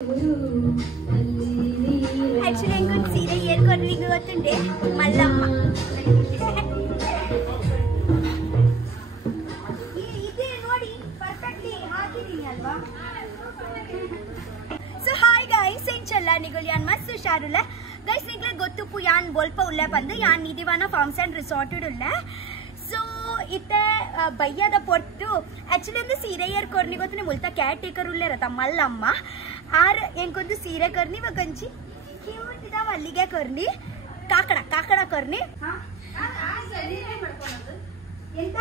Actually, I could see the year cornering gotunde Mallamma. Ide nodi perfectly hakidini alva. So hi guys, enchalla nigulu yan mastu sharula. Guys, nigle gottu yan bolpa ulla bandu yan Nidivana Farms and Resort ulla. So ite bayyada portu actually the sire year korni gotune multa caretaker ulle rata Mallamma. आर ಎಂಕೊಂದು ಸೀರೆ करनी व Kanchi cute ಇದ ಮಲ್ಲಿಗೆ करनी ಕಾಕಡ करनी ಹಾ ಆ ಸರಿ ಮಾಡ್ಕೊಳ್ಳೋದು ಎಂತ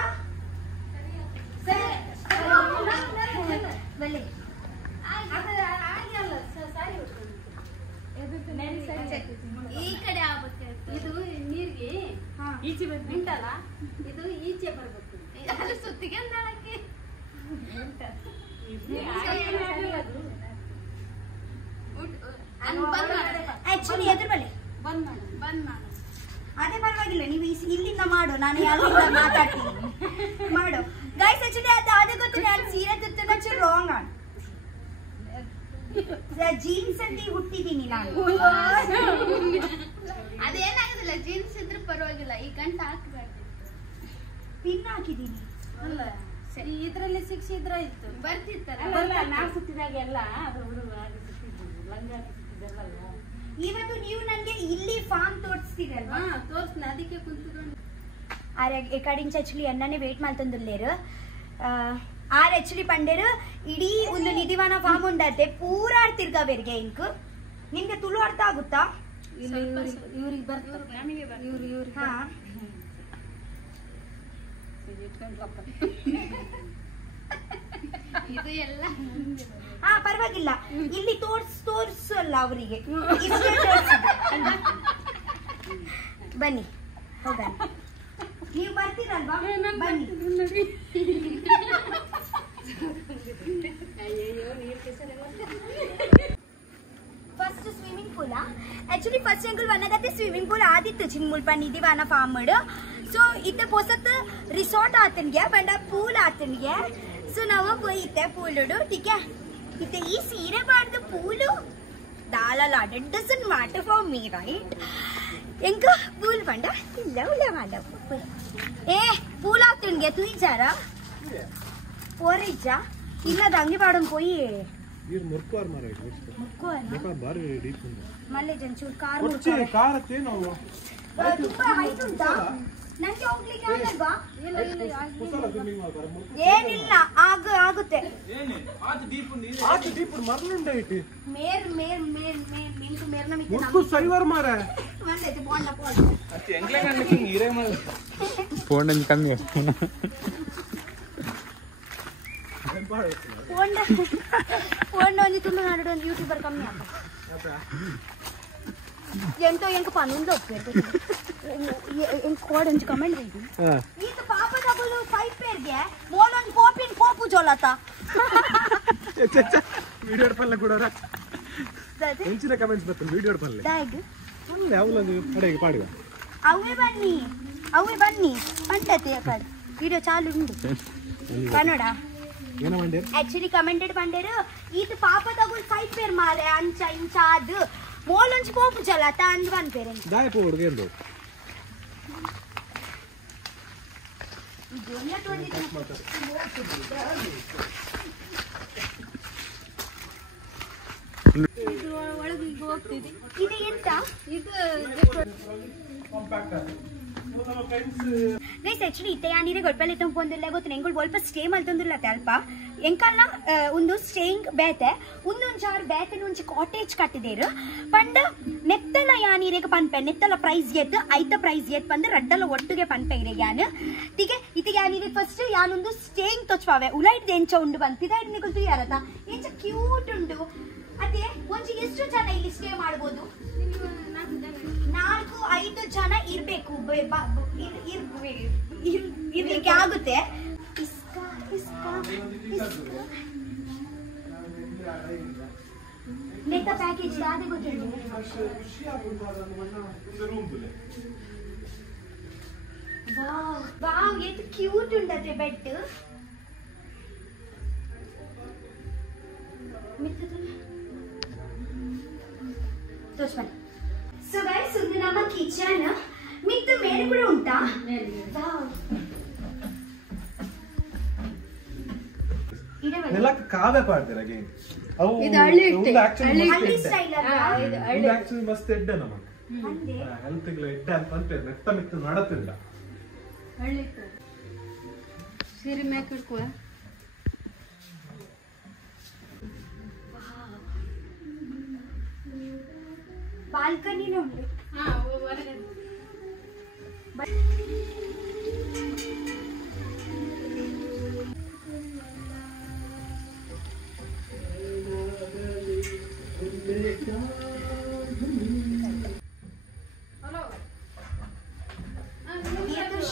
ಸರಿ ಬಲ್ಲಿ ಆಗಿಲ್ಲ ಸಾರಿ ಉಟ್ಕೊಂಡು ಎದಕ್ಕೆ ನಾನು ಸರಿ ಈ ಕಡೆ ಆಗಬೇಕು ಇದು ನೀರಿಗೆ ಈಚೆ ಬಂತಲ್ಲ ಇದು ಈಚೆ ಬರಬೇಕು ಅದು ಸುತ್ತಿಗೆ ನಾಳಕ್ಕೆ ಎಂತ ಆಕ್ಚುಲಿ ಎದ್ರ ಬಲೆ ಬಂದ್ ಮಾಡು ಅದೇ ಪರವಾಗಿಲ್ಲ ನೀವು ಇಲ್ಲಿಂದ ಮಾಡು ನಾನು ಅಲ್ಲಿಂದ ಮಾತಾಡ್ತೀನಿ ಮಾಡು ಗೈಸ್ ಆಕ್ಚುಲಿ ಅದು ಗೊತ್ತು ನಾನು ಸೀರೆ ತುತ್ತನಚ್ಚು ರಾಂಗ್ ಆನ್ ಜೀನ್ಸ್ ಅಂತ ಹುಟ್ಟಿದ್ದೀನಿ ನಾನು ಅದೇನಾಗೋದಿಲ್ಲ ಜೀನ್ಸ್ ಇದ್ರೆ ಪರವಾಗಿಲ್ಲ ಈ ಗಂಟು ಹಾಕಬಾರ್ದು ಪಿನ್ ಹಾಕಿದ್ದೀನಿ ಅಲ್ಲ ಇದರಲ್ಲಿ 6 ಇದ್ರ ಇತ್ತು ಬರ್ತಿತ್ತಲ್ಲ ನಾನು ಸುತ್ತಿದಾಗ ಎಲ್ಲ ಅದು ಹುಡುಗ ಲಂಗ ಹಾಕಿಸಿದ್ದಲ್ಲ ಇವತ್ತು ನೀವು ನನಗೆ ಇಲ್ಲಿ ಫಾರ್ಮ್ ತೋರಿಸ್ತಿರಲ್ವಾ ತೋರಿಸ್ನ ಅದಕ್ಕೆ ಕುಂತ್ಕೊಂಡು ಆರೆ ಎಕಾರ್ಡಿಂಗ್ ಆಕ್ಚುಲಿ ಎಣ್ಣನೆ ವೇಟ್ ಮಾಡ್ತಂದಿಲ್ಲೇರು ಆರ್ ಆಕ್ಚುಲಿ ಪಂಡೇರು ಇಡೀ ಒಂದು ನಿಧಿವಾನ ಫಾರ್ಮ್ ಉಂಡತ್ತೆ ಪೂರಾ ತಿರ್ಗಬೇರ್ಗೆ ಇಂಕ್ ನಿಮ್ಗೆ ತುಳು ಅರ್ಥ ಆಗುತ್ತಾ ಇವ್ರಿಗೆ ಬರ್ತಾರೆ ಇವ್ರಿಗೆ ಹಾ ಇದು ಎಲ್ಲ ಹಾ ಪರವಾಗಿಲ್ಲ ಇಲ್ಲಿ ತೋರ್ಸಲ್ಲ ಅವರಿಗೆ ಬನ್ನಿ ಹೋಗೋಣ ನೀವು ಬರ್ತೀರಲ್ವಾ ಬನ್ನಿ first swimming pool actually first ಎಂಕಲ್ ವನ್ನದತ್ತೆ ಸ್ವಿಮ್ಮಿಂಗ್ ಪೂಲ್ ಆದಿತ್ತು ಚಿನ್ಮುಲ್ಪ ನಿಧಿವಾನ ಫಾರ್ಮ್ ಸೊ ಇತ್ತೆ ಪೋಸತ್ ರಿಸಾರ್ಟ್ ಆತನ್ಗೆ ಬಂಡ ಪೂಲ್ ಆತನ್ಗೆ ಸೊ ನಾವು ಪೋಯಿತ್ತೆ ಪೂಲುಡು ಟೀಕೆ ಇತ್ತೆ ಈ ಸೀರೆ ಬಾರ್ದು ಪೂಲು ದಾಲಲ್ಲ it doesn't matter for me right ಎಂಕ ಪೂಲ್ ಬಂಡ ಇಲ್ಲ ಉಲ್ಲ ಮಾಡ ಏ ಪೂಲ್ ಆತನ್ಗೆ ತು ಇಜಾರ ಪೋರಿಜ್ಜ ಇಲ್ಲದ ಅಂಗಿ ಬಾಡನ್ ಪೋಯಿ ये मुर्कोर मारे मुर्कोर देखा बार डीप ఉంది ಮಲ್ಲೆ ಜಂಚೂರ್ ಕಾರ್ వచ్చి ಕಾರ್ ಅತ್ತೇನೋ ತುಂಬಾ ಹೈಟ್ ಉಂಟಾ ನಂಗೆ ಹೋಗ್ಲಿಕ್ಕೆ ಆಗಲ್ವಾ ಕುಸಲ ಸ್ವಿಮ್ಮಿಂಗ್ ಮಾಡ್ತಾರೆ ಏನಿಲ್ಲ ಆಗುತ್ತೆ ಏನು ಆತ ಡೀಪ್ ಮರಳುಂಡ ಐತಿ ಮೇರ್ ನಿಂತು ಮೇರ್ನ ಮಿತ್ತೆ ಮುರ್ಕು ಸೈವರ್ ಮಾರೆ ಬಂದೈತೆ ಬಾಂಡ ಅತ್ತೆ ಎಂಗ್ಲೆ ಕಣ್ಣಿಗೆ ಹೀರೆ ಮಾರೆ ಫೋನ್ ಕಮ್ಮಿ ಫೋನ್ ಒಂದು ತುಂಬ ನಾಡು ಒಂದು ಯೂಟ್ಯೂಬರ್ ಕಮ್ಮಿ ಆಗ ಎಂತೋ ಎಂಕ ಪನುಂದು ಒಪ್ಪೇರು ಎಂಕ ಕೋಡ್ ಒಂದು ಕಮೆಂಟ್ ಇದೆ ಈಗ ಪಾಪ ತಗೊಳ್ಳು 5 ಪೇರ್ಗೆ ಮೋಲೊಂದು ಪೋಪು ಜೋಲತ ವಿಡಿಯೋ ಪಲ್ಲ ಕೊಡೋರ ಹೆಂಚಿನ ಕಮೆಂಟ್ಸ್ ಬರ್ತದೆ ವಿಡಿಯೋ ಪಲ್ಲ ದಾಗ್ ಅಲ್ಲ ಅವಲೊಂದು ಕಡೆಗೆ ಪಾಡುವ ಅವೇ ಬನ್ನಿ ಪಂಡತೆ ಯಾಕಂದ್ರೆ ವಿಡಿಯೋ ಚಾಲು ಉಂಟು ಕನ್ನಡ ಏನೋ ಮಂಡ್ಯ ಆಕ್ಚುಲಿ ಕಮೆಂಟೆಡ್ ಬಂಡೇರು ಇದು ಪಾಪ ತಗೊಳ್ 5 ಪೇರ್ ಮಾರೆ ಅಂಚ ಇಂಚ ಅದು ಮೋಲೊಂಚ್ ಪೋಪು ಜಲತ ಅಂದ್ ಬನ್ ಪೇರೆ ದಾಯ ಪೋಡ್ಗೆ ಎಂದು ಇದೆಲ್ಲ ತೊಂದಿತ್ತು ಇದು ಒಳಗೆ ಈಗ ಹೋಗ್ತಿದೆ ಇದು ಎಂತ ಇದು ಕಾಂಪ್ಯಾಕ್ಟ್ ಗೈಸ್ ಆಕ್ಚುಲಿ ಇತ್ತೆ ಯಾನಿರೆ ಗೊಳ್ಪಲ್ಲಿ ಇತ್ತ ಪೊಂದಿಲ್ಲ ಗೊತ್ತು ಎಂಗಳು ಸ್ವಲ್ಪ ಸ್ಟೇ ಮಲ್ತಂದಿಲ್ಲ ಅಲ್ಪ ಎಂಕಲ್ನ ಒಂದು ಸ್ಟೇಯಿಂಗ್ ಬೇತೆ ಒಂದೊಂದು ಬೇತೆ ಒಂಚು ಕಾಟೇಜ್ ಕಟ್ಟಿದೇರು ಪಂಡ ನೆತ್ತಲ ಯಾನಿರೆಗೆ ಪನ್ಪೆ ನೆತ್ತಲ ಪ್ರೈಸ್ ಎತ್ತು ಐತ ಪ್ರೈಸ್ ಎತ್ ಬಂದು ರಡ್ಡಲ ಒಟ್ಟಿಗೆ ಪನ್ಪೆ ಇರೆ ಯಾನು ತಿಗೆ ಇತ್ತೆ ಯಾನಿರೆ ಫಸ್ಟ್ ಯಾನೊಂದು ಸ್ಟೇಯಿಂಗ್ ತೊಚ್ಪಾವೆ ಉಲೈಟ್ ಎಂಚ ಉಂಡು ಬಂತಿದ ಇಡ್ನಿ ಗೊತ್ತು ಯಾರತ ಎಂಚ ಕ್ಯೂಟ್ ಉಂಡು ಅದೇ ಒಂಚು ಎಷ್ಟು ಜನ ಇಲ್ಲಿ ಸ್ಟೇ ಮಾಡ್ಬೋದು 4-5 ಜನ ಇರ್ಬೇಕು ಇರ್ಲಿಕ್ಕೆ ಆಗುತ್ತೆ ನೆತ್ತ ಪ್ಯಾಕೇಜ್ ಅದೇ ಗೊತ್ತಿಲ್ಲ ವಾವ್ ಎಷ್ಟು ಕ್ಯೂಟ್ ಉಂಟತೆ ಬೆಡ್ ಮಿತ್ತದ ತೋರ್ಸ್ಬನ್ನಿ. ಸೊ ಗೈಸ್ ಇದು ನಮ್ಮ ಕಿಚನ್. ಮಿತ್ತು ಮೇಲೆ ಕೂಡ ಉಂಟಾ? ನೆಲಕ್ಕೆ ಕಾವೇ ಪಾಡ್ತೀರ ಅಗೇನ್ ಅವು ಇದು ಹಳ್ಳಿ ಸ್ಟೈಲ್ ಅಲ್ಲ ಆಕ್ಚುಲಿ ಮಸ್ತ್ ಎಡ್ಡೆ ನಮಗೆ ಹೆಲ್ತ್ ಗೆ ಎಡ್ಡೆ ಅಂತ ಅಂತೆ ಮೆತ್ತ ಮಿತ್ತು ನಡತಿಲ್ಲ ಹಳ್ಳಿ ಸೀರೆ ಮ್ಯಾಕ್ ಇಡ್ಕೋ. ಬಾಲ್ಕನಿನೂ ಉಂಟು.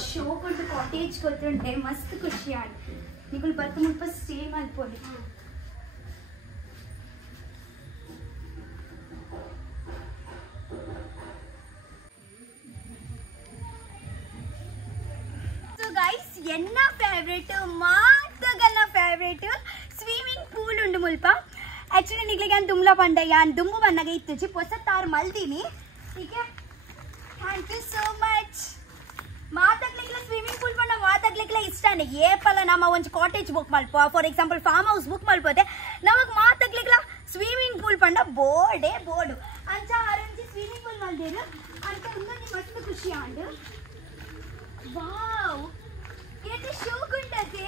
ಶೋಕೊಂಡು ಕಾಟೇಜ್ ಗೊತ್ತುಂಟೆ ಮಸ್ತ್ ಖುಷಿ ಆಡ್ ನೀವು ಬತ್ತು ಮುಲ್ಪ ಸ್ಟೇ ಮಾಡ್ಬೋದು. ಸೊ ಗೈಸ್ ಎನ್ನ ಫೇವ್ರೇಟ್ ಮಾತಗಲ್ಲ ಫೇವ್ರೇಟ್ ಸ್ವಿಮ್ಮಿಂಗ್ ಪೂಲ್ ಉಂಡು ಮುಲ್ಪ. ಆಕ್ಚುಲಿ ನಿಗ್ಲಿಗೆ ಯಾನ್ ದುಮ್ಲ ಬಂಡ ಯಾನ್ ದುಂಬು ಬಣ್ಣಗೆ ಇತ್ತು ಹೊಸ ತಾರು ಮಲ್ದೀನಿ. ಈಗ ಥ್ಯಾಂಕ್ ಯು ಸೋ ಮಚ್. ಮಾತಾಡ್ಲಿಕ್ಕೆ ಸ್ವಿಮ್ಮಿಂಗ್ ಪೂಲ್ ಪಂಡ ಮಾತಾಡ್ಲಿಕ್ಕೆ ಇಷ್ಟನೇ ಏಪಲ್ಲ ನಮ್ಮ ಒಂದು ಕಾಟೇಜ್ ಬುಕ್ ಮಲ್ಪ for example farm house book ಮಲ್ಪೋದೆ ನಮಗ್ ಮಾತಾಡ್ಲಿಕ್ಕೆ ಸ್ವಿಮ್ಮಿಂಗ್ ಪೂಲ್ ಪಂಡ ಬೋರ್ಡೇ ಬೋರ್ಡು ಅಂಚ ಆರಂಜಿ ಸ್ವಿಮ್ಮಿಂಗ್ ಪೂಲ್ ಮಲ್ದೇರು ಅಂತ ಇನ್ನೊಂದು ಮಸ್ತ್ ಖುಷಿ ಆಂಡು. ವಾವ್ ಏತೆ ಶೋಕುಂಟತೆ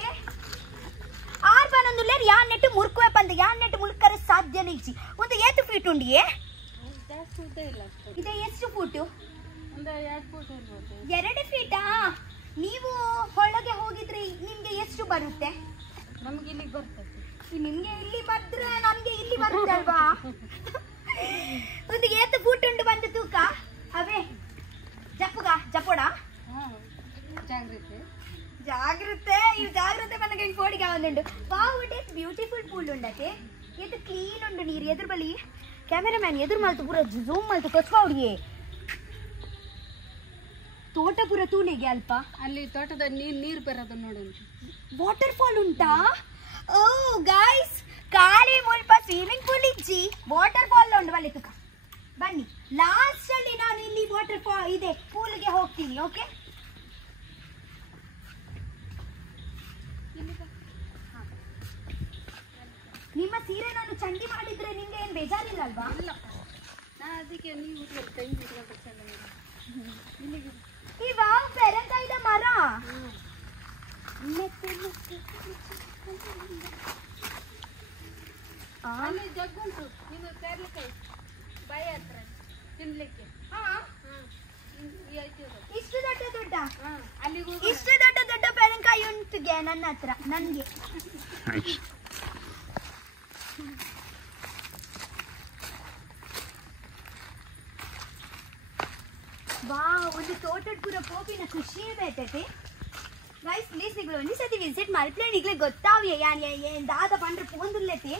ಆರ್ ಬನೊಂದುಲ್ಲೇರ್ ಯಾನ್ ನೆಟ್ಟು ಮುರ್ಕುವೆ ಪಂದೆ ಯಾನ್ ನೆಟ್ಟು ಮುಲ್ಕರೆ ಸಾಧ್ಯನೇ ಇಚ್ಚಿ ಒಂದು 8 ಫೀಟ್ ಉಂಡಿಯೇ ಇದೆ ಎಷ್ಟು ಫೂಟು? 2 ಫೀಟಾ? ನೀವು ಒಳಗೆ ಹೋಗಿದ್ರೆ ನಿಮ್ಗೆ ಎಷ್ಟು ಬರುತ್ತೆ? ನಮ್ಗೆ ಇಲ್ಲಿಗೆ ಬರ್ತದೆ. ನಿಮ್ಗೆ ಇಲ್ಲಿ ಬಂದ್ರೆ ನಮ್ಗೆ ಇಲ್ಲಿ ಬರುತ್ತೆ ಅಲ್ವಾ? ಒಂದು 8 ಫೂಟ್ ಉಂಟು ಬಂದು ತೂಕ ಅವೇ ಜಪೋಡ ಜಾಗ್ರತೆ ಜಾಗ್ರತೆ ಇವು ಜಾಗ್ರತೆ ಬಂದಾಗ ಹಿಂಗೆ ಕೋಡಿಗೆ ಒಂದುಂಡು. Wow it is beautiful pool ಉಂಡತೆ ಇದು ಕ್ಲೀನ್ ಉಂಡು ನೀರು ಎದುರು ಬಳಿ ಕ್ಯಾಮೆರಾಮ್ಯಾನ್ ಎದುರು ಮಲ್ತು ಪೂರ ಝೂಮ್ ಮಲ್ತು ಕೊಚ್ಕೊ ಹುಡುಗಿ ತೋಟ ಪೂರ ತೂನೆಗೆ ಅಲ್ಪ ಅಲ್ಲಿ ತೋಟದ ನೀರು ಬರೋದು ನೋಡಿ ವಾಟರ್ ಫಾಲ್ ಉಂಟಾ? ಓ ಗೈಸ್ ಕಾಳಿ ಮುಲ್ಪ ಸ್ವಿಮ್ಮಿಂಗ್ ಪೂಲ್ ಇಜ್ಜಿ ವಾಟರ್ ಫಾಲ್ ಉಂಟು ಬಲ್ಲಿ ತುಕ ಬನ್ನಿ ಲಾಸ್ಟ್ ಅಲ್ಲಿ ನಾನು ಇಲ್ಲಿ ವಾಟರ್ ಫಾಲ್ ಇದೆ ಪೂಲ್ಗೆ ಹೋಗ್ತೀನಿ. ಓಕೆ ನಿಮ್ಮ ಸೀರೆ ನಾನು ಚಂಡಿ ಮಾಡಿದ್ರೆ ನಿಮ್ಗೆ ಏನ್ ಬೇಜಾರಿಲ್ಲ ಅಲ್ವಾ? ಅದಕ್ಕೆ ನೀವು ಇವಾಗ ಪೆರಂಕಾಯಿದ ಮರ ಅಲ್ಲಿ ಜಗ್ಗುಂಟು ಇದು ತರ್ಲಿಕಾಯಿ ಬಾಯಿ ಹತ್ರ ತಿನ್ಲಿಕ್ಕೆ. ಇಷ್ಟು ದೊಡ್ಡ ಅಲ್ಲಿಗೂ ಇಷ್ಟು ದೊಡ್ಡ ಪೆರಂಕಾಯಿ ಉಂಟು ನನ್ನ ಹತ್ರ ನನ್ಗೆ. ವಾ ಒಂದು ತೋಟದ ಪೂರ ಪೋಪಿನ ಖುಷಿಯೇ ಬೇತೈತೆ ಗೈಸ್. ಪ್ಲೀಸ್ ನಿಗಳು ಒಂದು ಸತಿ ವಿಸಿಟ್ ಮಾಡಿದ್ರೆ ನಿಗ್ಲೆ ಗೊತ್ತಾವ್ಯ ಯಾನ್ ಏನ್ ದಾದ ಪಂಡ್ರೆ ಪೋಂದುಲ್ಲೈತಿ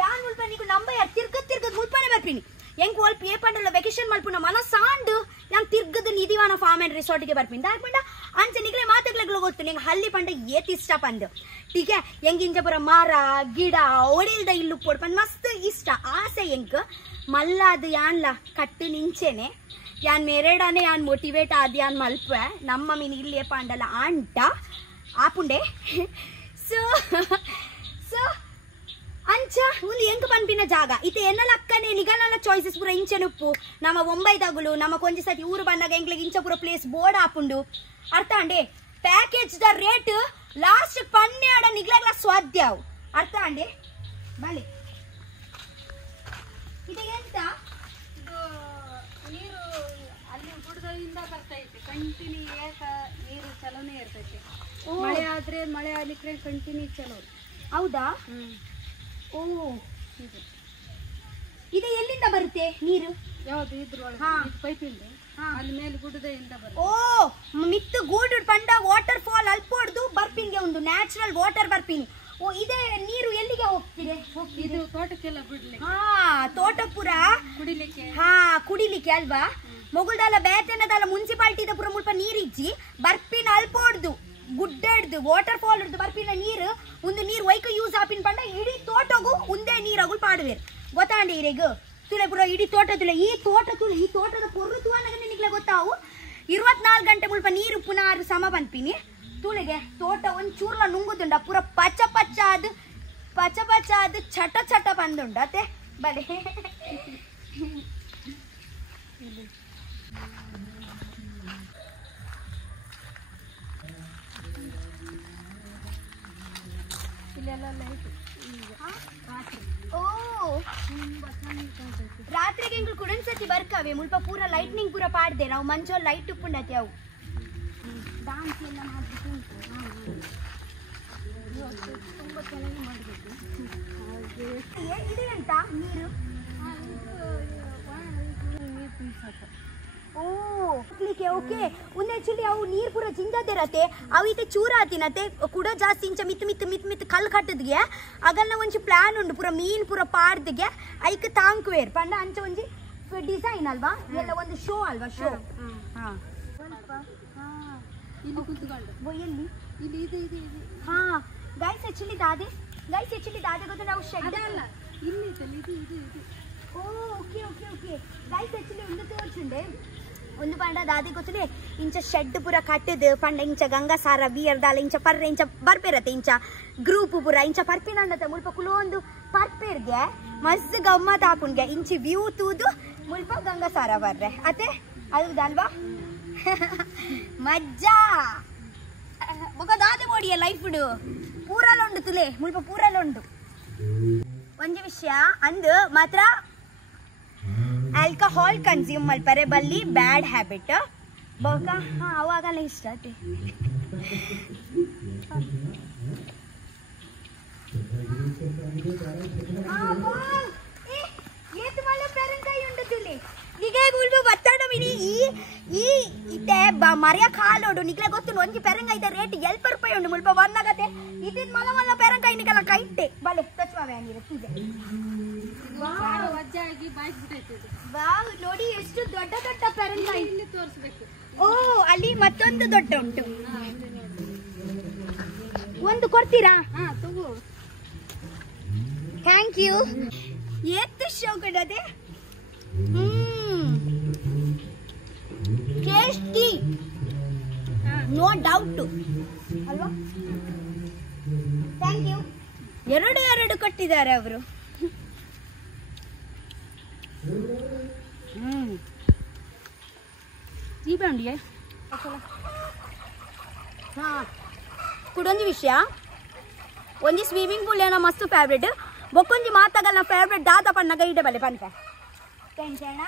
ಯಾನ್ ಮುಲ್ಪ ನೀವು ನಂಬ ಯಾರು ತಿರ್ಗದ್ ಮುಲ್ಪನೆ ಬರ್ತೀನಿ ಹೆಂಗ್ ಒಲ್ಪ ಏ ಪಂಡಲ್ಲ ವೆಕೇಶನ್ ಮಲ್ಪುನ ಮನ ಸಾಂಡು ಯಾನ್ ತಿರ್ಗದ ನಿಧಿವಾನ ಫಾರ್ಮ್ ಅಂಡ್ ರಿಸಾರ್ಟ್ಗೆ ಬರ್ತೀನಿ ದಾಕ್ಪಂಡ ಅಂಚೆ ನಿಗ್ಲೆ ಮಾತಾಗ್ಲಿಗ್ಲು ಗೊತ್ತು ನಿಂಗೆ ಹಳ್ಳಿ ಪಂಡ ಏತ್ ಇಷ್ಟ ಪಂದು ಟೀಕೆ ಹೆಂಗಿಂಜ ಪುರ ಮರ ಗಿಡ ಒಡಿಲ್ದ ಇಲ್ಲು ಪೊಡ್ಪಂದ್ ಮಸ್ತ್ ಇಷ್ಟ ಆಸೆ ಹೆಂಗ್ ಮಲ್ಲಾದು ಯಾನ್ಲ ಕಟ್ಟು ನಿಂಚೆನೆ ಯಾನ್ ಮೇರೇಡಾನೆ ಯಾನ್ ಮೋಟಿವೇಟ್ ಆದ ಯಾನ್ ಮಲ್ಪೆ ನಮ್ಮ ಮೀನು ಇಲ್ಲಿ ಪಾಂಡಲ್ಲ ಅಂಟ ಆಪುಂಡೆ. ಸೊ ಅಂಚ ಒಂದು ಎಂಕ್ ಪನ್ಪಿನ ಜಾಗ ಇತ್ತೆ ಎನ್ನಲ ಅಕ್ಕನೆ ನಿಗನಲ ಚಾಯ್ಸಸ್ ಪೂರ ಇಂಚೆನುಪ್ಪು ನಮ್ಮ ಒಂಬೈದಾಗುಲು ನಮ್ಮ ಕೊಂಚ ಸತಿ ಊರು ಬಂದಾಗ ಎಂಕ್ಲಿಗೆ ಇಂಚ ಪೂರ ಪ್ಲೇಸ್ ಬೋರ್ಡ್ ಆಪುಂಡು ಅರ್ಥ ಅಂಡೆ ಪ್ಯಾಕೇಜ್ ದ ರೇಟ್ ಲಾಸ್ಟ್ ಪನ್ನೆ ಆಡ ನಿಗ್ಲಾಗ್ಲ ಸ್ವಾದ್ಯಾವ್ ಅರ್ಥ ಅಂಡೆ ಬಳಿ ಇದು ಎಂತ ನೀರು ಅಲ್ಲಿ ಗುಡ್ಡದಿಂದ ಬರ್ತೈತೆ ಕಂಟಿನ್ಯೂ ನೀರು ಚಲೋನೇ ಇರ್ತೈತೆ. ಮಳೆ ಆದ್ರೆ ಮಳೆ ಆಗ್ಲಿಕ್ಕೆ ಕಂಟಿನ್ಯೂ ಚಲೋ. ಹೌದಾ? ಓ ಇದು ಎಲ್ಲಿಂದ ಬರುತ್ತೆ ನೀರು? ಯಾವ್ದು ಇದ್ರೊಳಗೆ ಪೈಪಿಂದ ಅಲ್ಲಿ ಮೇಲೆ ಗುಡ್ಡದಿಂದ ಬರುತ್ತೆ. ಓ ಮಿತ್ತು ಗೂಡು ಪಂಡ ವಾಟರ್ ಫಾಲ್ ಅಲ್ಪೋಡ್ದು ಬರ್ಪಿನ್ಗೆ ಒಂದು ನ್ಯಾಚುರಲ್ ವಾಟರ್ ಬರ್ಪಿನ್. ಓ ಇದೇ ನೀರು ಎಲ್ಲಿಗೆ ಹೋಗ್ತಿದೆ? ಇದು ತೋಟಕ್ಕೆಲ್ಲ ಬಿಡ್ಲಿಕ್ಕೆ. ತೋಟ ಪುರ ಕುಡಿಲಿಕ್ಕೆ. ಕುಡಿಲಿಕ್ಕೆ ಅಲ್ವಾ? ಮೊಗುಲ್ದಲ್ಲ ಬೇತೆನದಲ್ಲ ಮುನ್ಸಿಪಾಲಿಟಿದ ಪುರ ಮುಲ್ಪ ನೀರಿಜ್ಜಿ ಬರ್ಪಿನ ಅಲ್ಪೋಡ್ದು ಗುಡ್ಡಡ್ದು ವಾಟರ್ ಫಾಲ್ ಇಡ್ದು ಬರ್ಪಿನ ನೀರು ಒಂದು ನೀರು ವೈಕ ಯೂಸ್ ಆಪಿನ ಪಂಡ ಇಡೀ ತೋಟಗೂ ಒಂದೇ ನೀರಾಗು ಪಾಡುವೇರು ಗೊತ್ತಾಂಡೆ ಇರೆಗು ತುಳೆ ಪುರ ಇಡೀ ತೋಟ ತುಳೆ ಈ ತೋಟದ ಪೊರ್ರು ತುವನಾಗ ನಿನಗೆ ಗೊತ್ತಾವು 24 ಗಂಟೆ ಮುಲ್ಪ ನೀರು ಪುನಃ ಸಮ ಬಂದ್ಪಿನಿ ತುಳಿಗೆ ತೋಟ ಒಂಚೂರ್ಲ ನುಂಗುದುಂಡ ಪೂರ ಪಚ್ಚ ಪಚ್ಚ ಅದು ಚಟ ಬಂದುಂಡ ಅತ್ತೆ ಬಲೆ ರಾತ್ರಿಗೆ ಇಂಗಳು ಕುಡನ್ಸತಿ ಬರ್ಕವೆ ಮುಲ್ಪ ಪೂರ ಲೈಟ್ನಿಂಗ್ ಪೂರ ಪಾಡ್ದೆ ನಾವು ಮಂಚೋ ಲೈಟ್ ಉಪ್ಪುಂಡತಿ ಅವು ಡಾನ್ಸ್ ಎಲ್ಲ ಮಾಡ್ಬಿಟ್ಟು ತುಂಬ ಚೆನ್ನಾಗಿ ಮಾಡಬೇಕು ಇದೆಂತ ನೀರು ಓಕೆ ಓಕೆ ಒಂದು ಆಕ್ಚುಲಿ ಅವು ನೀರು ಪೂರ ಜಿಂಜಾದಿರತ್ತೆ ಅವು ಇತ್ತೆ ಚೂರ ಆತಿನತ್ತೆ ಕೂಡ ಜಾಸ್ತಿ ಇಂಚ ಮಿತ್ ಕಲ್ಲು ಕಟ್ಟದ್ಗೆ ಆಗಲ್ಲ ಒಂಚು ಪ್ಲಾನ್ ಉಂಡು ಪೂರ ಮೀನು ಪೂರ ಪಾಡ್ದಿಗೆ ಐಕ್ ತಾಂಕ್ವೇರ್ ಪಂಡ ಅಂಚ ಒಂಜಿ ಡಿಸೈನ್ ಅಲ್ವಾ ಎಲ್ಲ ಒಂದು ಶೋ ಅಲ್ವಾ ಶೋ ಎಲ್ಲಿ ಹಾ ಗೈಸ್ ಆಕ್ಚುಲಿ ದಾದೆ ಗೊತ್ತು ನಾವು ಶೆಡ್ ಓಕೆ ಗೈಸ್ ಆಕ್ಚುಲಿ ಒಂದು ತೋರ್ಸುಂಡೆ ಒಂದು ಪಂಡ ದಾದಿ ಗೊತ್ತಲೇ ಇಂಚ ಶೆಡ್ ಪೂರ ಕಟ್ಟದು ಪಂಡ ಇಂಚ ಗಂಗಾಸಾರ ಬಿಯರ್ದಾಲ ಇಂಚ ಪರ್ರೆ ಇಂಚ ಬರ್ಪೇರತ್ತೆ ಇಂಚ ಗ್ರೂಪ್ ಪೂರ ಇಂಚ ಪರ್ಪಿನಂಡತೆ ಮುಲ್ಪ ಕುಲೊಂದು ಪರ್ಪೇರ್ಗೆ ಮಸ್ತ್ ಗಮ್ಮತ್ ಹಾಪುಂಡ್ಗೆ ಇಂಚಿ ವ್ಯೂ ತೂದು ಮುಲ್ಪ ಗಂಗಾಸಾರ ಬರ್ರೆ ಅತ್ತೆ ಅಲ್ವಾ ಮಜ್ಜಾ ಬೊಕ ದಾದಿ ಬೋಡಿಯ ಲೈಫ್ ಪೂರಲ್ಲುಂಡು ತುಲೆ ಮುಲ್ಪ ಪೂರಲ್ಲುಂಡು ಒಂಜಿ ವಿಷಯ ಅಂದು ಮಾತ್ರ ಆಲ್ಕಹಾಲ್ ಕನ್ಸ್ಯೂಮ್ ಮಲ್ಪರೆ ಬಲ್ಲಿ ಬ್ಯಾಡ್ ಹ್ಯಾಬಿಟ್ ಬೋಕ ಅವಾಗಲ್ಲ ಇಷ್ಟ ಅತ್ತೆ ಮರ್ಯ ಕಾಲೋಡು ನಿಗ್ಲೆ ಗೊತ್ತು ಒಂಜಿ ಪೆರಂಗಾಯ್ತ ರೇಟ್ 70 ರೂಪಾಯಿ ಉಂಡು ಮುಲ್ಪ ಒಂದಾಗತ್ತೆ ಇದ್ದಿದ್ ಮಲ್ಲ ಪೆರಂಕಾಯಿ ನಿಗಲ ಕೈಟ್ಟೆ ಬಲೆ ತಚ್ವಾವೆ ಹಂಗಿರುತ್ತೆ ವಾವ್ ನೋಡಿ ಎಷ್ಟು ದೊಡ್ಡ ಪೆರಂಕಾಯಿ ತೋರಿಸ್ಬೇಕು ಓ ಅಲ್ಲಿ ಮತ್ತೊಂದು ದೊಡ್ಡ ಉಂಟು ಒಂದು ಕೊಡ್ತೀರಾ ತಗೋ ಥ್ಯಾಂಕ್ ಯು ಎಷ್ಟು ಶೌಕಡದೆ ಟೇಸ್ಟಿ ನೋ ಡೌಟ್ ಅಲ್ವಾ ಥ್ಯಾಂಕ್ ಯು ಎರಡು ಕೊಟ್ಟಿದ್ದಾರೆ ಅವರು ಈ ಬಂಡಿಯೇ ಕುಡೊಂದು ವಿಷಯ ಒಂಜಿ ಸ್ವಿಮ್ಮಿಂಗ್ ಪೂಲ್ ಏನೋ ಮಸ್ತ್ ಫೇವ್ರೇಟ್ ಬೊಕ್ಕೊಂಜಿ ಮಾತಾಗಲ್ಲ ನಾ ಫೇವ್ರೇಟ್ ದಾದ ಪನ್ನಗ ಇಡ ಬಲೆ ಪನ್ಕ ಟೆನ್ಷನ್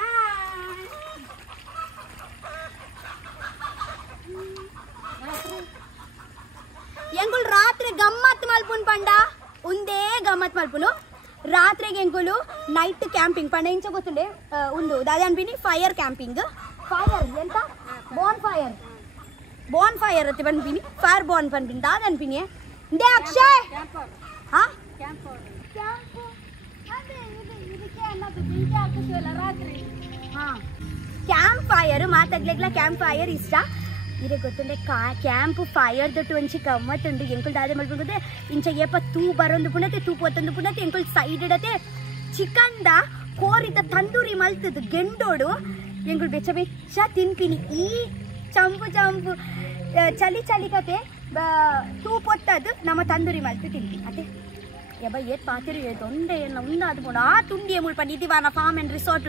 ಎಂಗುಲ್ ರಾತ್ರಿ ಗಮ್ಮತ್ ಮಲ್ಪುನ್ ಪಂಡ ಒಂದೇ ಗಮ್ಮತ್ ಮಲ್ಪುನು ರಾತ್ರಿಗೆ ಎಂಗುಲು ನೈಟ್ ಕ್ಯಾಂಪಿಂಗ್ ಪಂಡ ಇಂಚ ಗೊತ್ತುಂಡೆ ಒಂದು ದಾದ ಅನ್ಪಿನಿ ಫೈರ್ ಕ್ಯಾಂಪಿಂಗ್ ಫೈರ್ ಎಂತ ಬೋನ್ ಫೈರ್ ಅತ್ತೆ ಪನ್ಪಿನಿ ಫೈರ್ ಬೋನ್ ಪನ್ಪಿನಿ ದಾದ ಅನ್ಪಿನಿ ದೇ ಅಕ್ಷಯ್ ಕ್ಯಾಂಪ್ ಫೈರ್ ಮಾತಾಗ್ಲಿಗ್ಲ ಕ್ಯಾಂಪ್ ಫೈರ್ ಇಷ್ಟ ಇದೇ ಗೊತ್ತುಂಡೆ ಕ್ಯಾಂಪ್ ಫೈರ್ ದೊಟ್ಟು ಒಂಚಿ ಗಮ್ಮತ್ತುಂಡು ಎಂಕುಲ್ ದಾದೆ ಮಲ್ಪುಂಡೆ ಇಂಚ ಏಪ ತೂ ಬರೊಂದು ಪುಣತೆ ತೂ ಪೊತ್ತೊಂದು ಪುಣತೆ ಎಂಕುಲ್ ಸೈಡ್ ಇಡತೆ ಚಿಕನ್ದ ಕೋರಿದ ತಂದೂರಿ ಮಲ್ತದು ಗೆಂಡೋಡು ಎಂಕುಲ್ ಬೆಚ್ಚ ತಿನ್ಪಿನಿ ಈ ಚಂಪು ಚಳಿ ಕತೆ ತೂ ಪೊತ್ತದು ನಮ್ಮ ತಂದೂರಿ ಮಲ್ತು ತಿನ್ಪಿನಿ ಅದೇ ಯಬ್ಬ ಏತ್ ಪಾತಿರು ದೊಂಡೆ ಎಲ್ಲ ಉಂದಾದ ಪೋಣ ಆ ತುಂಡಿಯ ಮುಲ್ಪ ನಿಧಿವಾನ ಫಾರ್ಮ್ ಅಂಡ್ ರಿಸಾರ್ಟ್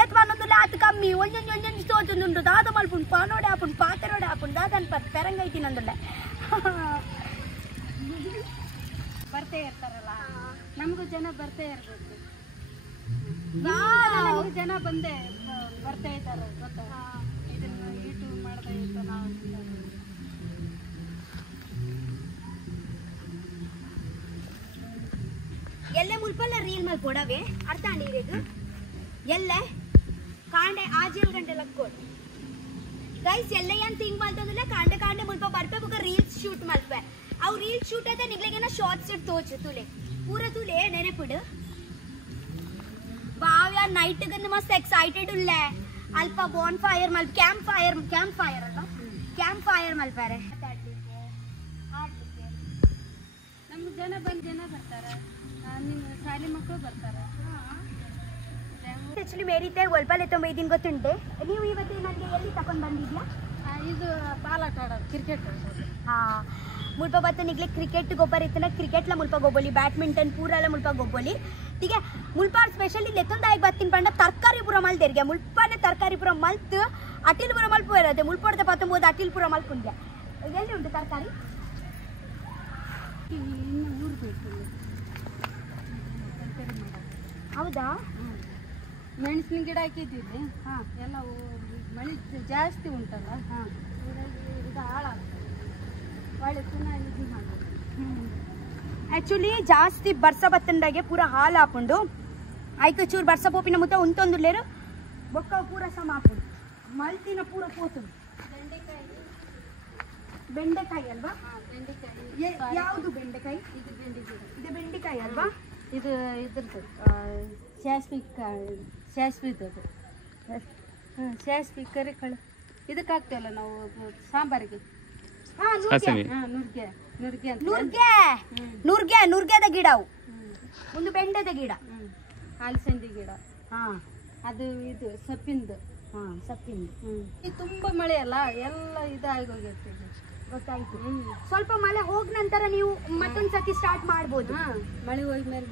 ಏತ್ ಬಾನೊಂದು ಲಾತ್ ಕಮ್ಮಿ ಒಂಜೊಂಜಿ ಸೋಚೊಂದುಂಡು ದಾದ ಮಲ್ಪುಂಡು ಪಾನೋಡೆ ಹಾಪುಂಡು ಪಾತೆರೋಡೆ ಹಾಪುಂಡು ದಾದನ್ ಪೆರಂಗೈತಿ ನಂದುಂಡೆ ಬರ್ತಾ ಇರ್ತಾರಲ್ಲ ನಮಗೂ ಜನ ಬರ್ತಾ ಇರ್ಬೇಕು ಜನ ಬಂದೇ ಬರ್ತಾ ಇದ್ದಾರೆ ಗೊತ್ತಾ ಇದನ್ನ ಯೂಟ್ಯೂಬ್ ಮಾಡ್ತಾ ಇತ್ತು ನಾವು ಎಲ್ಲೆ ಮುಲ್ಪಲ್ಲ ರೀಲ್ ಮಲ್ ಕೊಡವೆ ಅರ್ಥ ಅಂಡಿರೇದು ಎಲ್ಲೆ ಕಾಂಡೆ ಆಜೇಲ್ ಗಂಟೆ ಲಕ್ಕೋಡ್ ಗೈಸ್ ಎಲ್ಲ ಏನ್ ಥಿಂಕ್ ಮಾಡ್ತಂದ್ರೆ ಕಾಂಡೆ ಮುಲ್ಪ ಬರ್ಪೆ ಬುಕ್ಕ ರೀಲ್ಸ್ ಶೂಟ್ ಮಲ್ಪೆ ಅವು ರೀಲ್ಸ್ ಶೂಟ್ ಅದ ನಿಗ್ಲೆಗೇನ ಶಾರ್ಟ್ಸ್ ಇಟ್ ತೋಚು ತುಲೆ ಪೂರ ತುಲೆ ನೆನೆಪುಡು ಬಾವ್ಯ ನೈಟ್ ಗಂದು ಮಸ್ತ್ ಎಕ್ಸೈಟೆಡ್ ಉಳ್ಳೆ ಅಲ್ಪ ಬೋನ್ ಫೈರ್ ಮಲ್ಪ ಕ್ಯಾಂಪ್ ಫೈರ್ ಅಲ್ವಾ ಕ್ಯಾಂಪ್ ಫೈರ್ ಮಲ್ಪಾರೆ ನಮ್ಗೆ ಜನ ಬರ್ತಾರೆ ನಿಮ್ಮ ಶಾಲೆ ಮಕ್ಕಳು ಬರ್ತಾರೆ ಆಕ್ಚುಲಿ ಮೇರಿತೆ ಒಲ್ಪಲೆ ತೊಂಬೈದಿನ ಗೊತ್ತುಂಟೆ. ನೀವು ಇವತ್ತು ನನಗೆ ಎಲ್ಲಿ ತಗೊಂಡು ಬಂದಿದ್ಯಾ? ಇದು ಬಾಲಾಟ ಆಡೋದು ಕ್ರಿಕೆಟ್. हाँ मुल्पा बात निकले क्रिकेट गोबर इतना क्रिकेट ला मुल्पा गोबोली बैडमिंटन पूरा ला मुल्पा गोबोली ठीक है. मुल्पा स्पेशली लेतोंदा एक बात तीन पंडा तरकारी पूरा माल देर गया मुल्पा ने तरकारी पूरा मल्त अटिल पूरा मल पूरा रहते मुल्पा पात मोद अटिल पूरा मल पुंड्या ಎಲ್ಲಿ ಉಂಟು ತರಕಾರಿ? ಹೌದಾ? ಮೆಣಸಿನ ಗಿಡ ಹಾಕಿದ್ದೀವಿ. ಎಲ್ಲ ಮಳೆ ಜಾಸ್ತಿ ಉಂಟಲ್ಲ, ಇದು ಹಾಳಾಗ್ತದೆ. ಒಳ್ಳೆ ಪುನಃ ಇದು ಮಾಡೋದು. ಆಕ್ಚುಲಿ ಜಾಸ್ತಿ ಬರ್ಸ ಬತ್ತಂದಾಗೆ ಪೂರ ಹಾಲು ಹಾಕೊಂಡು ಆಯ್ತು ಚೂರು ಬರ್ಸ ಪೋಪಿನ ಮುತ್ತ ಉಂಟೊಂದು ಲೇರು ಬೊಕ್ಕ ಪೂರ ಸಮ ಹಾಕೊಂಡು ಮಲ್ತಿನ ಪೂರ ಪೋತು. ಬೆಂಡೆಕಾಯಿ ಅಲ್ವಾ? ಯಾವುದು ಬೆಂಡೆಕಾಯಿ? ಇದು ಬೆಂಡೆಕಾಯಿ ಅಲ್ವಾ? ಇದು ಇದ್ರದ್ದು ಶಾಸ್ವಿದದು ಶಾಸ್ವಿ ಕರಿಕಾಳು ಇದಕ್ಕೆ ಹಾಕ್ತೇವಲ್ಲ ನಾವು ಸಾಂಬಾರಿಗೆ. ನುರ್ಗೆದ ಗಿಡ ಅವು ಒಂದು ಬೆಂಡೆದ ಗಿಡ, ಅಲಸಂದಿ ಗಿಡ. ಅದು ಇದು ಸೊಪ್ಪಿಂದು. ಸಪ್ಪಿಂದು ತುಂಬಾ ಮಳೆ ಅಲ್ಲ, ಎಲ್ಲ ಇದಾಗಿ ಹೋಗಿರ್ತದೆ. ಗೊತ್ತಾಯ್ತು. ಸ್ವಲ್ಪ ಮಳೆ ಹೋದ ನಂತರ ನೀವು ಮತ್ತೊಂದ್ಸತಿ ಸ್ಟಾರ್ಟ್ ಮಾಡ್ಬೋದು. ಮಳೆ ಹೋದ್ಮೇಲೆ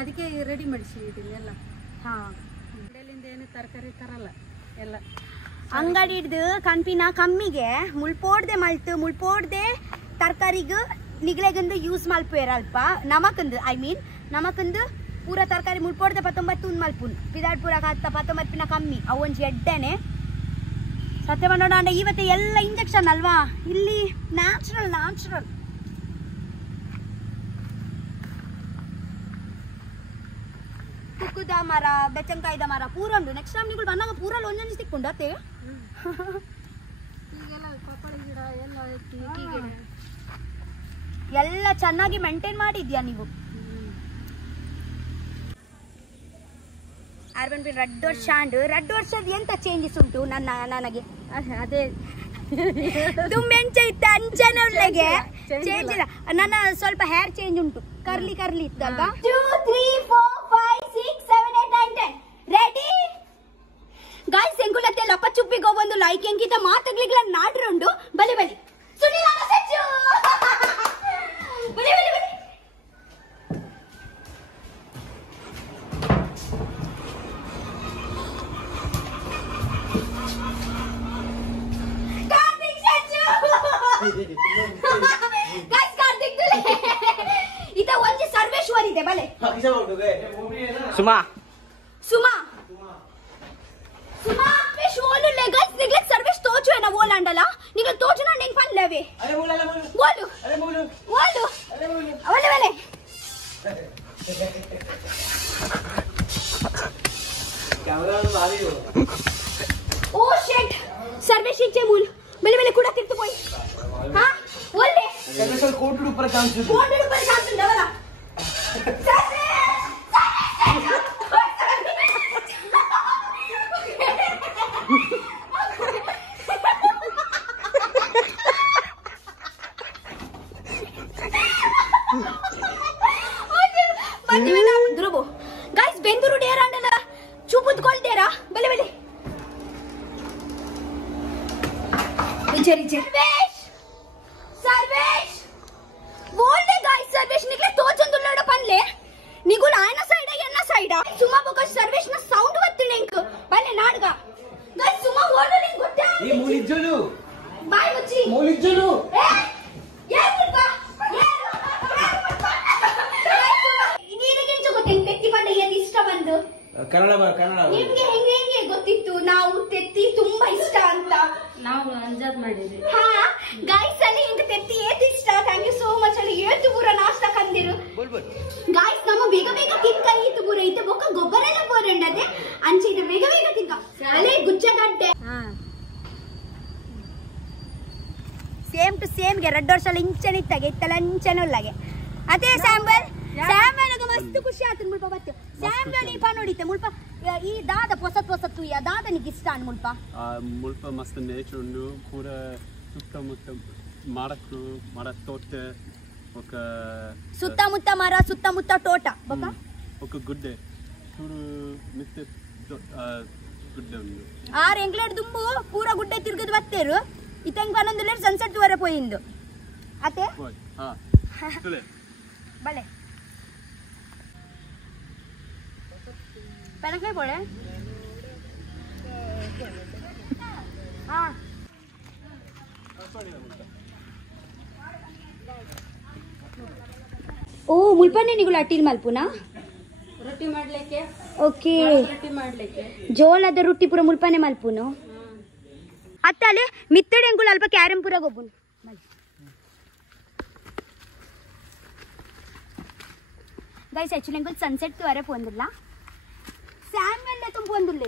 ಅದಕ್ಕೆ ರೆಡಿ ಮಾಡಿಸಿದೀನಿ ಎಲ್ಲ. ಅಂಗಡಿಯಿಂದ ಏನು ತರಕಾರಿ ತರಲ್ಲ, ಎಲ್ಲ ಅಂಗಡಿ ಹಿಡ್ದು ಕನ್ಪಿನ ಕಮ್ಮಿಗೆ ಮುಳ್ಪೋಡ್ದೆ ಮಲ್ತು ಮುಳ್ಪೋಡ್ದೆ ತರಕಾರಿಗೂ ನಿಗ್ಲೆಗಂದು ಯೂಸ್ ಮಲ್ಪೇರ ಅಲ್ಪ ನಮಕಂದು ಐ ಮೀನ್ ನಮಕಂದು ಪೂರ ತರಕಾರಿ ಮುಳ್ಪೋಡ್ದೆ 19 ಮಲ್ಪುನ್ ಪಿದಾಡ್ ಪೂರ 19 ಕಮ್ಮಿ ಅವೊಂದು ಎಡ್ಡೆನೆ ಸತ್ಯ ಮಾಡೋಣ. ಅಂದ್ರೆ ಇವತ್ತು ಎಲ್ಲ ಇಂಜೆಕ್ಷನ್ ಅಲ್ವಾ, ಇಲ್ಲಿ ನ್ಯಾಚುರಲ್ ತುಕ್ಕುದ ಮರ ಬೆಚ್ಚಂಕಾಯ್ದ ಮರ ಪೂರ ಉಂಟು. ನೆಕ್ಸ್ಟ್ ಟೈಮ್ ನೀವು ಬಂದಾಗ ಪೂರಲ್ಲಿ ಒಂದೊಂದು ಸಿಕ್ಕೊಂಡು ಅತ್ತೇವೆ. ಈಗೆಲ್ಲ ಪಪ್ಪಾಯ ಗಿಡ ಎಲ್ಲ ಚೆನ್ನಾಗಿ ಮೇಂಟೈನ್ ಮಾಡಿದ್ಯಾ ನೀವು. ಅರ್ಬನ್ ಬಿಲ್ ರೆಡ್ ವರ್ಷದ ಎಂತ ಚೇಂಜಸ್ ಉಂಟು ನನಗೆ ಅದೇ ತುಂಬೆಂಚ ಇತ್ತು ಅಂಚನೆ ಒಳ್ಳೆಗೆ ಚೇಂಜ್ ಇಲ್ಲ. ನನ್ನ ಸ್ವಲ್ಪ ಹೇರ್ ಚೇಂಜ್ ಉಂಟು, ಕರ್ಲಿ ಇತ್ತಲ್ವಾ. 2 3 4 5 6 7 8 9 10 ರೆಡಿ ಗಾಯ್ಸ್. ಎಂಕುಲತ್ತೆ ಲಪ್ಪ ಚುಪ್ಪಿಗೆ ಒಂದು ಲೈಕ್ ಎಂಕಿತ ಮಾತುಗಳಿಗಳ ನಾಡ್ರುಂಡು ಬಲಿ ಸುನಿಲ್ ಸಚ್ಚು ಬಲಿ ಇತ ಒಂಜಿ ಸರ್ವೇಶ್ವರ್ ಇದೆ ಬಲೆ ಸುಮಾ ಶೋಲು ಲೆಗಸ್ ನಿಗ್ಲೆ ಸರ್ವೇಶ್ ತೋಚು ಏನ ಓಲಾಂಡಲ ನಿಗ್ಲೆ ತೋಚು ನಾನು ಹೆಂಗ್ ಪನ್ಲೇವೆ ಓಲು ಅವಲೆ ಓ ಶಿಟ್ ಸರ್ವೇಶ್ ಇಚ್ಚೆ ಮೂಲ್ ಬೆಲೆ ಕೂಡ ತಿರ್ತು ಪೋಯಿ ಹಾ ಓಲ್ಲೆ ಸರ್ವೇಶ್ ಕೋಟು ऊपर चांस ಡವಲ ಧ್ರುವು ಗೈಸ್ ಬೆಂದೂರು ಡೇರ ಅಂಡಲ ಚೂಪುತ್ಕೊಳ್ತೇರಾ ಬಲೆ ಸರ್ವೇಶ್ बोलते गाइस सर्वेश निकले तो चंदुल्लाड पनले निगुल आयना साइड एन्न साइड सुमा बक सर्वेश न साउंड वत्तिने इंक बले नाडग गाइस सुमा ओडु निंग गुट्टा ए मूलिज्जोलु बाय मुच्ची मूलिज्जोलु ए यार मुल्का ಇನ್ನೇನಿಗೆ ಗೊತ್ತಿತ್ತು ತೆತ್ತಿ ಬಂದ ಏನು ಇಷ್ಟ ಬಂದು ಕನ್ನಡ ನಿಮಗೆ ಹೆಂಗೆ ಗೊತ್ತಿತ್ತು ನಾವು ತೆತ್ತಿ ತುಂಬಾ ಇಷ್ಟ ಅಂತ ನಾವು ಅಂಜಾದ್ ಮಾಡಿದ್ವಿ. ಹಾ ಗೈಸ್ ಅಲ್ಲಿ ಇಂತ ತೆತ್ತಿ ಏತ್ ಇಷ್ಟ. ಥ್ಯಾಂಕ್ ಯು ಸೋ ಮಚ್ ಅಲ್ಲಿ ಏತು ಪೂರ ನಾಷ್ಟ ಕಂದಿರು ಗೈಸ್ ನಮ್ಮ ಬೇಗ ತಿನ್ಕ ಈತು ಪೂರ ಇತ್ತೆ ಬೊಕ್ಕ ಗೊಬ್ಬರ ಎಲ್ಲ ಬೋರಂಡದೆ ಅಂಚೆ ಇದು ಬೇಗ ತಿನ್ಕ ಅಲೆ ಗುಚ್ಚಗಡ್ಡೆ ಸೇಮ್ ಟು ಸೇಮ್ ಗೆ ರೆಡ್ ವರ್ಷ ಇಂಚನೆ ಇತ್ತಾಗೆ ಇತ್ತಲ್ಲ ಅಂಚನೆ ಉಳ್ಳಗೆ ಅದೇ ಸ್ಯಾಂಬಲ್ ಮಸ್ತ್ ಖುಷಿ ಆಯ್ತು ಮುಲ್ಪ ಬತ್ತು ಸ್ಯಾಂಬಲ್ ಈ ನೋಡಿತೆ ಮುಲ್ಪ ಈ ದಾದ ಹೊಸತ್ತು ಯಾ ದಾದ ನಿಗೆ ಇಷ್ಟ ಅನ್ ಮುಲ್ಪ ಮಸ್ತ್ ನೇಚರ್ ಉಂಡು ಪೂರ ಸುತ್ತಮುತ್ತ ಮರ ತೋಟ ಸುತ್ತಮುತ್ತ ಮರ ಸುತ್ತಮುತ್ತ ತೋಟ ఒక గుడ్డే ಆರು ಎಂಕ್ಲೇಡ್ ದುಂಬು ಪೂರ ಗುಡ್ಡೆ ತಿರ್ಗದ್ ಬತ್ತೇರು ಇತ್ತಂಗ್ ಬನ್ನೊಂದು ಸನ್ಸೆಟ್ ವರೆ ಪೋಯಿಂದು ಅತ್ತೆ ಬಳೆ ಪೆನಕಾಯಿ ಬೋಳೆ ಹಾ ಓ ಮುಲ್ಪನ್ನೆ ನಿಗುಳು ಅಟ್ಟಿಲ್ ಮಲ್ಪುನಾ ರೊಟ್ಟಿ ಮಾಡ್ಲಿಕ್ಕೆ ಓಕೆ ರೊಟ್ಟಿ ಮಾಡ್ಲಿಕ್ಕೆ ಜೋಳದ ರೊಟ್ಟಿ ಪೂರ ಮುಲ್ಪನೆ ಮಲ್ಪುನು ಅತ್ತಲೆ ಮಿತ್ತಡೆ ಎಂಕುಲು ಅಲ್ಪ ಕ್ಯಾರಂ ಪೂರ ಗೊಬ್ಬುನು ಗೈಸ್ ಆಕ್ಚುಲಿ ಎಂಕುಲು ಸನ್ಸೆಟ್ ವರೆ ಪೋಂದಿಲ್ಲ ಸ್ಯಾಮ್ಯಲ್ ತುಂಬ ಪೋಂದಿಲ್ಲ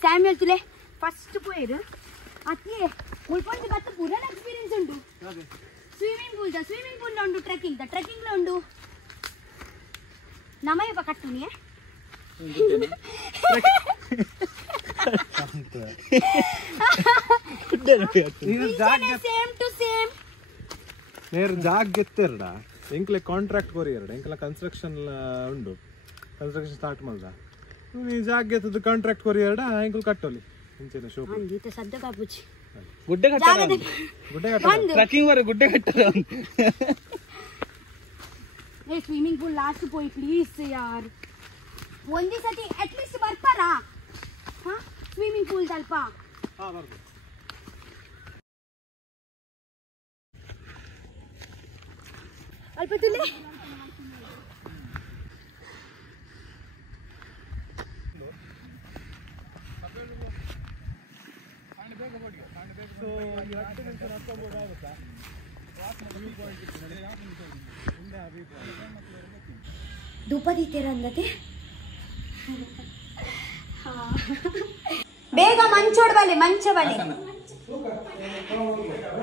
ಸ್ಯಾಮ್ಯಲ್ ತುಲೆ ಫಸ್ಟ್ ಪೋಯರು ಅತ್ತೆ ಮುಲ್ಪೊಂದು ಬತ್ತ ಪೂರ ಎಕ್ಸ್ಪೀರಿಯನ್ಸ್ ಉಂಟು ಸ್ವಿಮ್ಮಿಂಗ್ ಪೂಲ್ ಉಂಟು ಟ್ರೆಕ್ಕಿಂಗ್ ಉಂಟು ನಮಯಪ್ಪ ಕಟ್ಟುನಿಯೇ ಸೇಮ್ ಟು ಸೇಮ್ ನೇರ ಜಾಗ ಗೆತ್ತೆರಡ ಎಂಕ್ಲೆ ಕಾಂಟ್ರಾಕ್ಟ್ ಕೊರಿ ಎರಡು ಎಂಕ್ಲ ಕನ್ಸ್ಟ್ರಕ್ಷನ್ ಉಂಡು ಕನ್ಸ್ಟ್ರಕ್ಷನ್ ಸ್ಟಾರ್ಟ್ ಮಾಡ್ದ ನೀ ಜಾಗ ಗೆತ್ತದ ಕಾಂಟ್ರಾಕ್ಟ್ ಕೊರಿ ಎರಡ ಎಂಕ್ಲು ಕಟ್ಟೋಲಿ ಇಂಚಿನ ಶೋಪ್ ಅಂಗೀತ ಸದ್ದ ಬಾಬುಜಿ ಗುಡ್ಡೆ ಟ್ರಕ್ಕಿಂಗ್ ವರೆ ಗುಡ್ಡೆ ಕಟ್ಟದ ಏ ಸ್ವಿಮ್ಮಿಂಗ್ ಪೂಲ್ ಲಾಸ್ಟ್ ಪೋಯಿ ಪ್ಲೀಸ್ ಯಾರ್ ಒಂದೇ ಸತಿ ಅಟ್ಲೀಸ್ಟ್ ಬರ್ತಾರಾ ಹಾ ಸ್ವಿಮ್ಮಿಂಗ್ ಪೂಲ್ ಸ್ವಲ್ಪ ಅಲ್ಪ ತುಲೆ ಧೂಪದೀತೆರ ಅಂದತೆ ಬೇಗ ಮಂಚ ಬಲೆ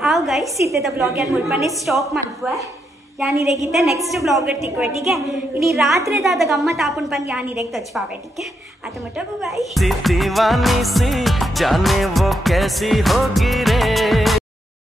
ಆವ್ ಗೈಸ್ ಇತ್ತದ ಬ್ಲಾಗ್ ಯಾನ್ ಮುಲ್ಪನೆ ಸ್ಟಾಪ್ ಮಲ್ಪುವೆ ಯಾನಿರೆಗಿದ್ದೆ ನೆಕ್ಸ್ಟ್ ಬ್ಲಾಗರ್ ತಿಕ್ವೆಟಿಗೆ ಇನಿ ರಾತ್ರಿ ದಾದ ಗಮ್ಮತ್ ಆಪುನ್ ಬಂದು ಯಾನಿರೆಗ್ ತಚ್ಪಾವೆಟಿಗೆ ಅತ ಮಟ್ಟ ಬಾಯ್ दीवानी सी जाने वो कैसी होगी रे